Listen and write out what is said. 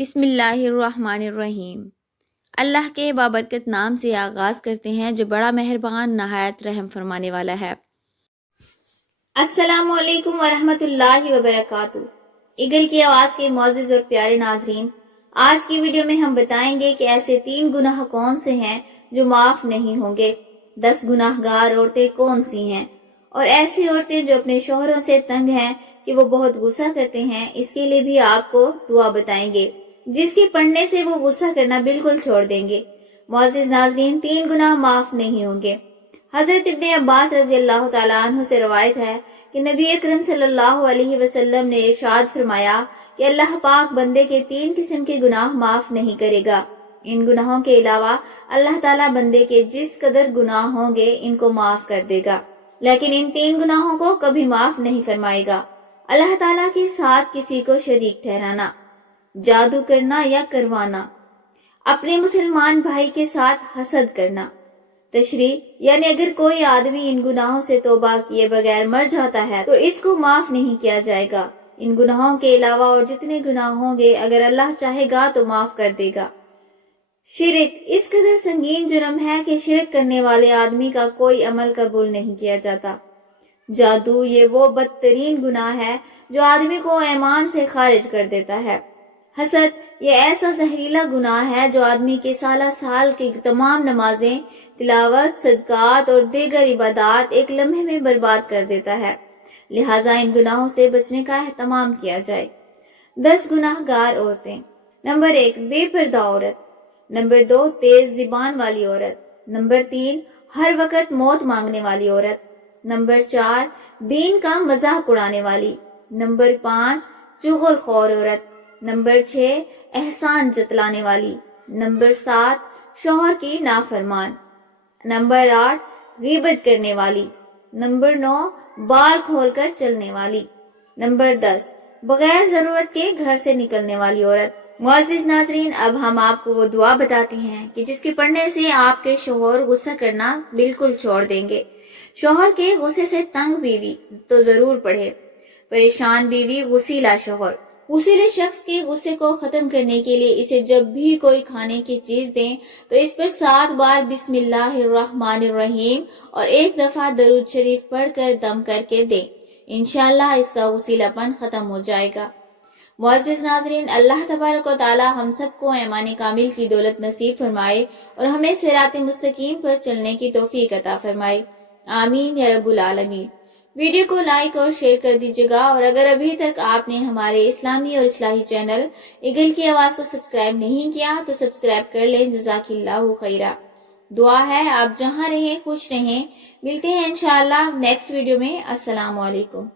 بسم اللہ الرحمن الرحیم۔ اللہ کے بابرکت نام سے آغاز کرتے ہیں جو بڑا مہربان نہایت رحم فرمانے والا ہے۔ السلام علیکم ورحمۃ اللہ وبرکاتہ۔ ایگل کی آواز کے معزز اور پیارے ناظرین، آج کی ویڈیو میں ہم بتائیں گے کہ ایسے 3 گناہ کون سے ہیں جو معاف نہیں ہوں گے۔ 10 گناہ گار عورتیں کون سی ہیں، اور ایسی عورتیں جو اپنے شوہروں سے تنگ ہیں کہ وہ بہت غصہ کرتے ہیں، اس کے لیے بھی آپ کو دعا بتائیں گے جس کے پڑھنے سے وہ غصہ کرنا بالکل چھوڑ دیں گے۔ معزز ناظرین، 3 گناہ معاف نہیں ہوں گے۔ حضرت ابن عباس رضی اللہ تعالیٰ عنہ سے روایت ہے کہ نبی اکرم صلی اللہ علیہ وسلم نے ارشاد فرمایا کہ اللہ پاک بندے کے 3 قسم کے گناہ معاف نہیں کرے گا۔ ان گناہوں کے علاوہ اللہ تعالیٰ بندے کے جس قدر گناہ ہوں گے ان کو معاف کر دے گا، لیکن ان 3 گناہوں کو کبھی معاف نہیں فرمائے گا۔ اللہ تعالیٰ کے ساتھ کسی کو شریک ٹھہرانا، جادو کرنا یا کروانا، اپنے مسلمان بھائی کے ساتھ حسد کرنا، تشریح یعنی اگر کوئی آدمی ان گناہوں سے توبہ کیے بغیر مر جاتا ہے تو اس کو معاف نہیں کیا جائے گا۔ ان گناہوں کے علاوہ اور جتنے گناہ ہوں گے اگر اللہ چاہے گا تو معاف کر دے گا۔ شرک اس قدر سنگین جرم ہے کہ شرک کرنے والے آدمی کا کوئی عمل قبول نہیں کیا جاتا۔ جادو یہ وہ بدترین گناہ ہے جو آدمی کو ایمان سے خارج کر دیتا ہے۔ حسد یہ ایسا زہریلا گناہ ہے جو آدمی کے سالہ سال کی تمام نمازیں، تلاوت، صدقات اور دیگر عبادات ایک لمحے میں برباد کر دیتا ہے۔ لہٰذا ان گناہوں سے بچنے کا اہتمام کیا جائے۔ 10 گناہ گار عورتیں۔ نمبر 1، بے پردہ عورت۔ نمبر 2، تیز زبان والی عورت۔ نمبر 3، ہر وقت موت مانگنے والی عورت۔ نمبر 4، دین کا مذاق اڑانے والی۔ نمبر 5، چغل خور عورت۔ نمبر 6، احسان جتلانے والی۔ نمبر 7، شوہر کی نافرمان۔ نمبر 8، غیبت کرنے والی۔ نمبر 9، بال کھول کر چلنے والی۔ نمبر 10، بغیر ضرورت کے گھر سے نکلنے والی عورت۔ معزز ناظرین، اب ہم آپ کو وہ دعا بتاتے ہیں کہ جس کے پڑھنے سے آپ کے شوہر غصہ کرنا بالکل چھوڑ دیں گے۔ شوہر کے غصے سے تنگ بیوی تو ضرور پڑھے۔ پریشان بیوی، غصیلا شوہر۔ غصیلے شخص کے غصے کو ختم کرنے کے لیے اسے جب بھی کوئی کھانے کی چیز دیں تو اس پر 7 بار بسم اللہ الرحمن الرحیم اور 1 دفعہ درود شریف پڑھ کر دم کر کے دیں۔ انشاءاللہ اس کا غصیلا پن ختم ہو جائے گا۔ معزز ناظرین، اللہ تبارک و تعالی ہم سب کو ایمان کامل کی دولت نصیب فرمائے اور ہمیں صراط مستقیم پر چلنے کی توفیق عطا فرمائے۔ آمین یا رب العالمین۔ ویڈیو کو لائک اور شیئر کر دیجیے گا، اور اگر ابھی تک آپ نے ہمارے اسلامی اور اصلاحی چینل ایگل کی آواز کو سبسکرائب نہیں کیا تو سبسکرائب کر لیں۔ جزاک اللہ خیرہ۔ دعا ہے آپ جہاں رہیں خوش رہیں۔ ملتے ہیں انشاءاللہ نیکسٹ ویڈیو میں۔ السلام علیکم۔